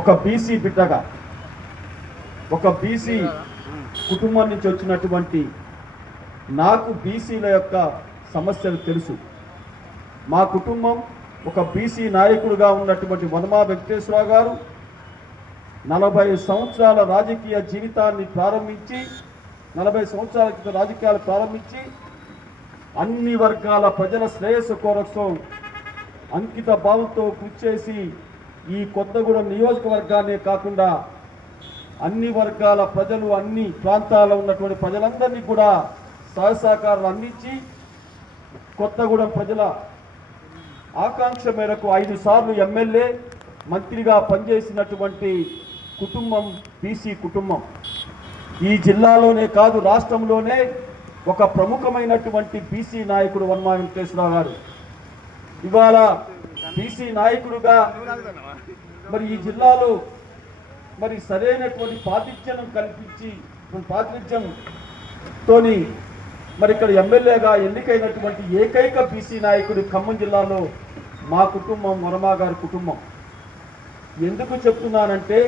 ఒక బీసీ బిడ్డగా, ఒక బీసీ కుటుంబం నుంచి వచ్చినటువంటి నాకు బీసీల యొక్క సమస్యలు తెలుసు. మా కుటుంబం ఒక బీసీ నాయకుడిగా ఉన్నటువంటి వనమా వెంకటేశ్వరరావు గారు 40 సంవత్సరాల రాజకీయ జీవితాన్ని ప్రారంభించి 40 సంవత్సరాల క్రితం రాజకీయాలు ప్రారంభించి అన్ని వర్గాల ప్రజల శ్రేయస్సు కోసం అంకిత భావంతో కృషి చేసి ఈ కొత్తగూడెం నియోజకవర్గాన్ని కాకుండా అన్ని వర్గాల ప్రజలు, అన్ని ప్రాంతాల్లో ఉన్నటువంటి ప్రజలందరినీ కూడా సహసహకారాలు అందించి కొత్తగూడెం ప్రజల ఆకాంక్ష మేరకు 5 సార్లు ఎమ్మెల్యే, మంత్రిగా పనిచేసినటువంటి కుటుంబం బీసీ కుటుంబం. ఈ జిల్లాలోనే కాదు, రాష్ట్రంలోనే ఒక ప్రముఖమైనటువంటి బీసీ నాయకుడు వనమా వెంకటేశ్వరరావు గారు. ఇవాళ బీసీ నాయకుడుగా మరి ఈ జిల్లాలో మరి సరైనటువంటి ప్రాతినిధ్యం కల్పించి ప్రాతినిధ్యంతోని మరి ఇక్కడ ఎమ్మెల్యేగా ఎన్నికైనటువంటి ఏకైక బీసీ నాయకుడు ఖమ్మం జిల్లాలో మా కుటుంబం, వనమా గారి కుటుంబం. ఎందుకు చెప్తున్నానంటే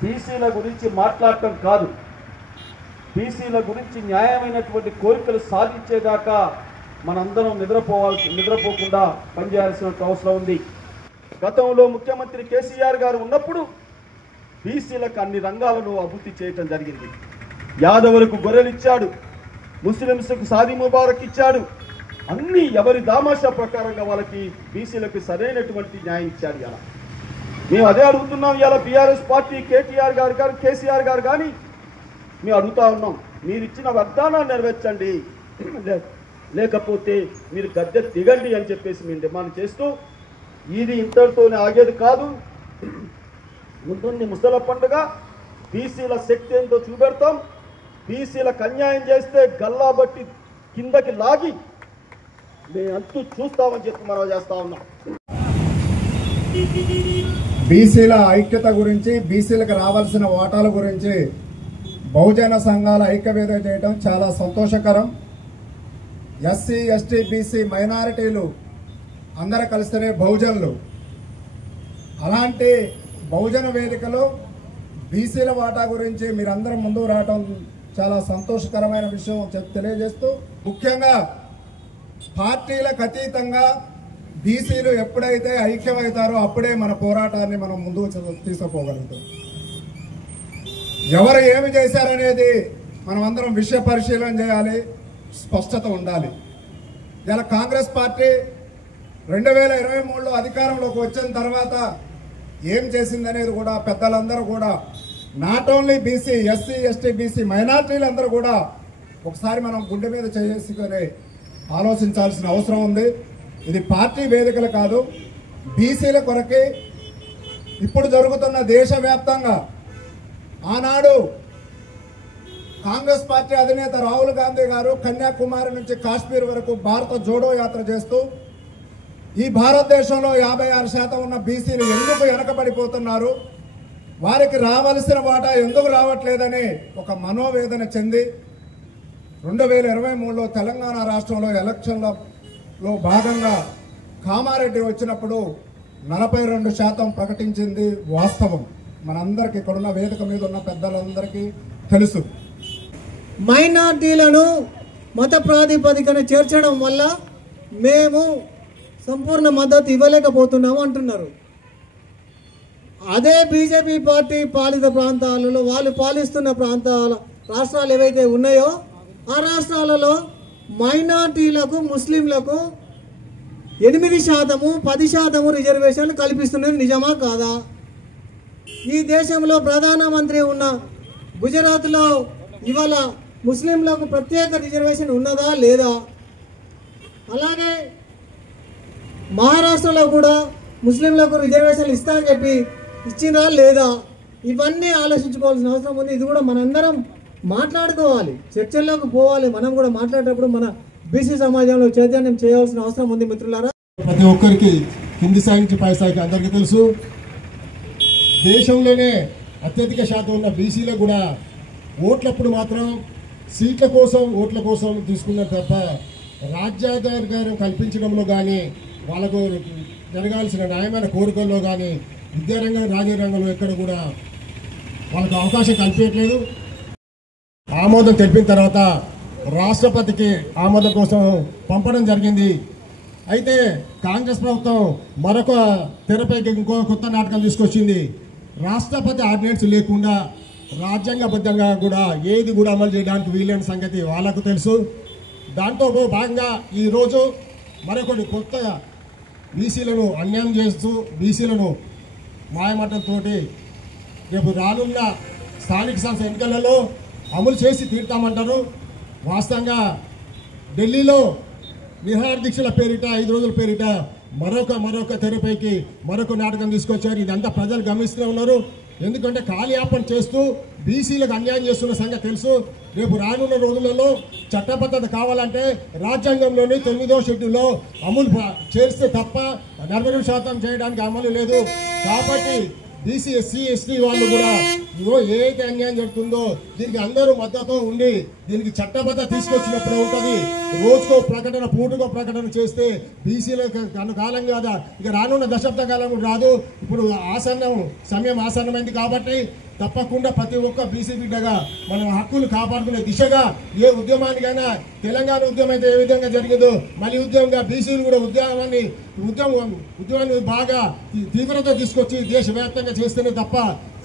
బీసీల గురించి మాట్లాడటం కాదు, బీసీల గురించి న్యాయమైనటువంటి కోరికలు సాధించేదాకా మనందరం నిద్రపోకుండా పనిచేయాల్సిన అవసరం ఉంది. గతంలో ముఖ్యమంత్రి కేసీఆర్ గారు ఉన్నప్పుడు బీసీలకు అన్ని రంగాలను అభివృద్ధి చేయటం జరిగింది. యాదవులకు గొర్రెలు ఇచ్చాడు, ముస్లింలకు షాదీ ముబారక్ ఇచ్చాడు. అన్ని ఎవరి దామాషా ప్రకారంగా వాళ్ళకి బీసీలకు సరైనటువంటి న్యాయం ఇచ్చాడు. ఇలా మేము అదే అడుగుతున్నాం. ఇలా బీఆర్ఎస్ పార్టీ కేటీఆర్ గారు కేసీఆర్ గారు కానీ మేము అడుగుతా ఉన్నాం, మీరు ఇచ్చిన వాగ్దానాన్ని నెరవేర్చండి, లేకపోతే మీరు గద్దె దిగండి అని చెప్పేసి మేము డిమాండ్ చేస్తూ, ఇది ఇంతటితోనే ఆగేది కాదు. ముందుంది ముసల పండుగ, బీసీల శక్తి ఏంటో చూపెడతాం. బీసీలకు అన్యాయం చేస్తే గల్లా బట్టి కిందకి లాగి మేము అంతూ చూస్తామని చెప్పి మనం చేస్తా ఉన్నాం. బీసీల ఐక్యత గురించి, బీసీలకు రావాల్సిన వాటాల గురించి బహుజన సంఘాల ఐక్యవేదిక చేయడం చాలా సంతోషకరం. ఎస్సీ, ఎస్టీ, బీసీ మైనారిటీలు అందరూ కలిస్తేనే బహుజనులు. అలాంటి బహుజన వేదికలో బీసీల వాటా గురించి మీరందరూ ముందుకు రావడం చాలా సంతోషకరమైన విషయం తెలియజేస్తూ, ముఖ్యంగా పార్టీలకు అతీతంగా బీసీలు ఎప్పుడైతే ఐక్యమవుతారో అప్పుడే మన పోరాటాన్ని మనం ముందుకు తీసుకుపోగలుగుతాం. ఎవరు ఏమి చేశారనేది మనం అందరం విషయ పరిశీలన చేయాలి, స్పష్టత ఉండాలి. ఇలా కాంగ్రెస్ పార్టీ 2023లో అధికారంలోకి వచ్చిన తర్వాత ఏం చేసిందనేది కూడా పెద్దలందరూ కూడా, not only BC, SC, ST, BC మైనార్టీలందరూ కూడా ఒకసారి మనం గుండె మీద చేసుకుని ఆలోచించాల్సిన అవసరం ఉంది. ఇది పార్టీ వేదికలు కాదు, బీసీల కొరకే ఇప్పుడు జరుగుతున్న దేశవ్యాప్తంగా. ఆనాడు కాంగ్రెస్ పార్టీ అధినేత రాహుల్ గాంధీ గారు కన్యాకుమారి నుంచి కాశ్మీర్ వరకు భారత జోడో యాత్ర చేస్తూ ఈ భారతదేశంలో 56% ఉన్న బీసీలు ఎందుకు వెనకబడిపోతున్నారు, వారికి రావాల్సిన వాటా ఎందుకు రావట్లేదని ఒక మనోవేదన చెంది 2023లో తెలంగాణ రాష్ట్రంలో ఎలక్షన్లలో భాగంగా కామారెడ్డి వచ్చినప్పుడు 42% ప్రకటించింది వాస్తవం. మనందరికీ ఇక్కడున్న వేదిక మీద ఉన్న పెద్దలందరికీ తెలుసు. మైనార్టీలను మత ప్రాతిపదికన చేర్చడం వల్ల మేము సంపూర్ణ మద్దతు ఇవ్వలేకపోతున్నాము అంటున్నారు. అదే బీజేపీ పార్టీ పాలిత ప్రాంతాలలో, వాళ్ళు పాలిస్తున్న రాష్ట్రాలు ఏవైతే ఉన్నాయో ఆ రాష్ట్రాలలో మైనార్టీలకు, ముస్లింలకు 8%, 10% రిజర్వేషన్లు కల్పిస్తున్నది నిజమా కాదా? ఈ దేశంలో ప్రధానమంత్రి ఉన్న గుజరాత్లో ఇవాళ ముస్లింలకు ప్రత్యేక రిజర్వేషన్ ఉన్నదా లేదా? అలాగే మహారాష్ట్రలో కూడా ముస్లింలకు రిజర్వేషన్లు ఇస్తా అని చెప్పి ఇచ్చిందా లేదా? ఇవన్నీ ఆలోచించుకోవాల్సిన అవసరం ఉంది. ఇది కూడా మనందరం మాట్లాడుకోవాలి, చర్చల్లోకి పోవాలి. మనం కూడా మాట్లాడేటప్పుడు మన బీసీ సమాజంలో చైతన్యం చేయాల్సిన అవసరం ఉంది. మిత్రులారా, ప్రతి ఒక్కరికి కింది స్థాయి నుంచి పై స్థాయికి అందరికీ తెలుసు, దేశంలోనే అత్యధిక శాతం ఉన్న బీసీలకు కూడా ఓట్లప్పుడు మాత్రం సీట్ల కోసం, ఓట్ల కోసం తీసుకున్నారు తప్ప రాజ్యాధికారం కల్పించడంలో కానీ, వాళ్ళకు జరగాల్సిన న్యాయమైన కోరికల్లో కానీ విద్యారంగం రాజకీయ రంగంలో ఎక్కడ కూడా వాళ్ళకు అవకాశం కల్పించట్లేదు. ఆమోదం తెలిపిన తర్వాత రాష్ట్రపతికి ఆమోదం కోసం పంపడం జరిగింది. అయితే కాంగ్రెస్ ప్రభుత్వం మరొక తెరపైకి ఇంకో కొత్త నాటకం తీసుకొచ్చింది. రాష్ట్రపతి ఆర్డినెన్స్ లేకుండా రాజ్యాంగబద్ధంగా కూడా ఏది కూడా అమలు చేయడానికి వీలైన సంగతి వాళ్ళకు తెలుసు. దాంతో భాగంగా ఈరోజు మరొకటి కొత్త బీసీలను అన్యాయం చేస్తూ బీసీలను మాయమాటలతో రేపు రానున్న స్థానిక సంస్థ ఎన్నికలలో అమలు చేసి తీరుతామంటారు. వాస్తవంగా ఢిల్లీలో నిరాహార దీక్షల పేరిట 5 రోజుల పేరిట మరొక తెరపైకి మరొక నాటకం తీసుకొచ్చారు. ఇదంతా ప్రజలు గమనిస్తూనే ఉన్నారు. ఎందుకంటే కాలయాపన చేస్తూ బీసీలకు అన్యాయం చేస్తున్న సంగతి తెలుసు. రేపు రానున్న రోజులలో చట్టబద్ధత కావాలంటే రాజ్యాంగంలోని 9వ షెడ్యూల్లో అమలు చేస్తే తప్ప 42% చేయడానికి అమలు లేదు. కాబట్టి బీసీ ఎస్సీ ఎస్టీ వాళ్ళు కూడా ఏదైతే అన్యాయం జరుగుతుందో దీనికి అందరూ మద్దతు ఉండి దీనికి చట్టబద్ధత తీసుకొచ్చినప్పుడే ఉంటుంది. రోజుకో ప్రకటన పూటకో ప్రకటన చేస్తే బీసీలకు కాలం కాదా, ఇక రానున్న దశాబ్ద కాలం రాదు. ఇప్పుడు సమయం ఆసన్నమైంది కాబట్టి తప్పకుండా ప్రతి ఒక్క బీసీ బిడ్డగా మనం హక్కులు కాపాడుకునే దిశగా ఏ ఉద్యమానికైనా తెలంగాణ ఉద్యమం అయితే ఏ విధంగా జరిగిందో మళ్ళీ ఉద్యమంగా బీసీలు కూడా ఉద్యమాన్ని బాగా తీవ్రత తీసుకొచ్చి దేశవ్యాప్తంగా చేస్తేనే తప్ప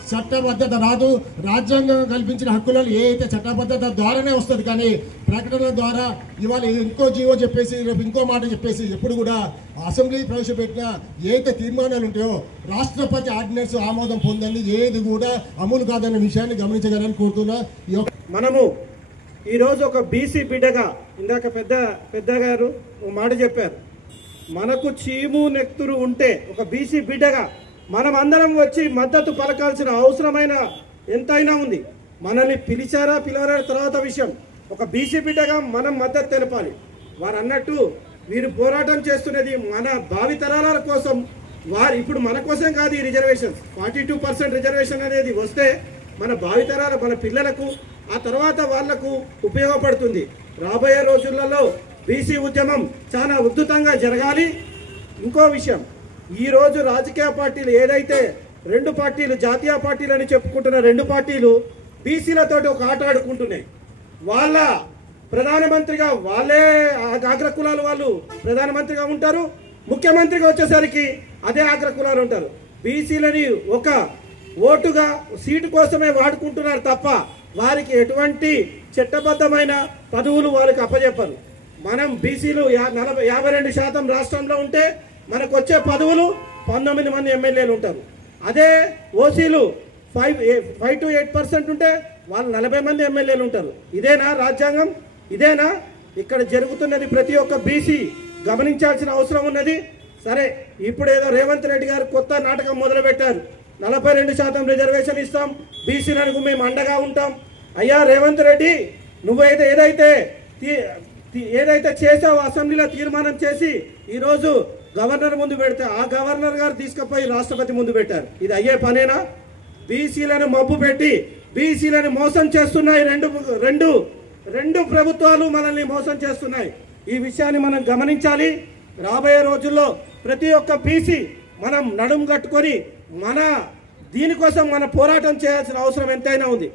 చట్టబద్ధత రాదు. రాజ్యాంగం కల్పించిన హక్కులను ఏ అయితే చట్టబద్ధత ద్వారానే వస్తుంది, కానీ ప్రకటనల ద్వారా ఇవాళ ఇంకో జీవో చెప్పేసి రేపు ఇంకో మాట చెప్పేసి ఎప్పుడు కూడా అసెంబ్లీ ప్రవేశపెట్టిన ఏదైతే తీర్మానాలు ఉంటాయో రాష్ట్రపతి ఆర్డినెన్స్ ఆమోదం పొందండి ఏది కూడా అమలు కాదన్న విషయాన్ని గమనించగలని కోరుతున్నా. మనము ఈరోజు ఒక బీసీ బిడ్డగా ఇందాక పెద్ద గారు ఒక మాట చెప్పారు, మనకు చీము నెక్తురు ఉంటే ఒక బీసీ బిడ్డగా మనం అందరం వచ్చి మద్దతు పలకాల్సిన అవసరమైన ఎంతైనా ఉంది. మనల్ని పిలిచారా పిలవరా తర్వాత విషయం. ఒక బీసీ బిడ్డగా మనం మద్దతు తెలపాలి. వారు అన్నట్టు వీరు పోరాటం చేస్తున్నది మన భావితరాల కోసం. వారు ఇప్పుడు మన కోసం కాదు. ఈ రిజర్వేషన్ 42% రిజర్వేషన్ అనేది వస్తే మన భావితరాల మన పిల్లలకు ఆ తర్వాత వాళ్లకు ఉపయోగపడుతుంది. రాబోయే రోజులలో బీసీ ఉద్యమం చాలా ఉద్ధృతంగా జరగాలి. ఇంకో విషయం, ఈరోజు రాజకీయ పార్టీలు ఏదైతే 2 పార్టీలు జాతీయ పార్టీలు అని చెప్పుకుంటున్న 2 పార్టీలు బీసీలతోటి ఒక ఆట ఆడుకుంటున్నాయి. వాళ్ళ ప్రధానమంత్రిగా వాళ్ళే అగ్రకులాలు వాళ్ళు ప్రధానమంత్రిగా ఉంటారు, ముఖ్యమంత్రిగా వచ్చేసరికి అదే అగ్రకులాలు ఉంటారు. బీసీలని ఒక ఓటుగా సీటు కోసమే వాడుకుంటున్నారు తప్ప వారికి ఎటువంటి చట్టబద్ధమైన పదవులు వాళ్ళకి అప్పచెప్పరు. మనం బీసీలు 52% రాష్ట్రంలో ఉంటే మనకు వచ్చే పదవులు 19 మంది ఎమ్మెల్యేలు ఉంటారు. అదే ఓసీలు 5 to 8% ఉంటే వాళ్ళు 40 మంది ఎమ్మెల్యేలు ఉంటారు. ఇదేనా రాజ్యాంగం? ఇదేనా ఇక్కడ జరుగుతున్నది? ప్రతి ఒక్క బీసీ గమనించాల్సిన అవసరం ఉన్నది. సరే, ఇప్పుడు ఏదో రేవంత్ రెడ్డి గారు కొత్త నాటకం మొదలుపెట్టారు. 42% రిజర్వేషన్ ఇస్తాం, బీసీలకు మేము అండగా ఉంటాం. అయ్యా రేవంత్ రెడ్డి, నువ్వైతే ఏదైతే చేసావు అసెంబ్లీలో తీర్మానం చేసి ఈరోజు గవర్నర్ ముందు పెడితే ఆ గవర్నర్ గారు తీసుకుపోయి రాష్ట్రపతి ముందు పెట్టారు. ఇది అయ్యే పనేనా? బీసీలను మబ్బు పెట్టి బీసీలను మోసం చేస్తున్నాయి. రెండు ప్రభుత్వాలు మనల్ని మోసం చేస్తున్నాయి. ఈ విషయాన్ని మనం గమనించాలి. రాబోయే రోజుల్లో ప్రతి ఒక్క బీసీ మనం నడుము కట్టుకొని దీనికోసం మన పోరాటం చేయాల్సిన అవసరం ఎంతైనా ఉంది.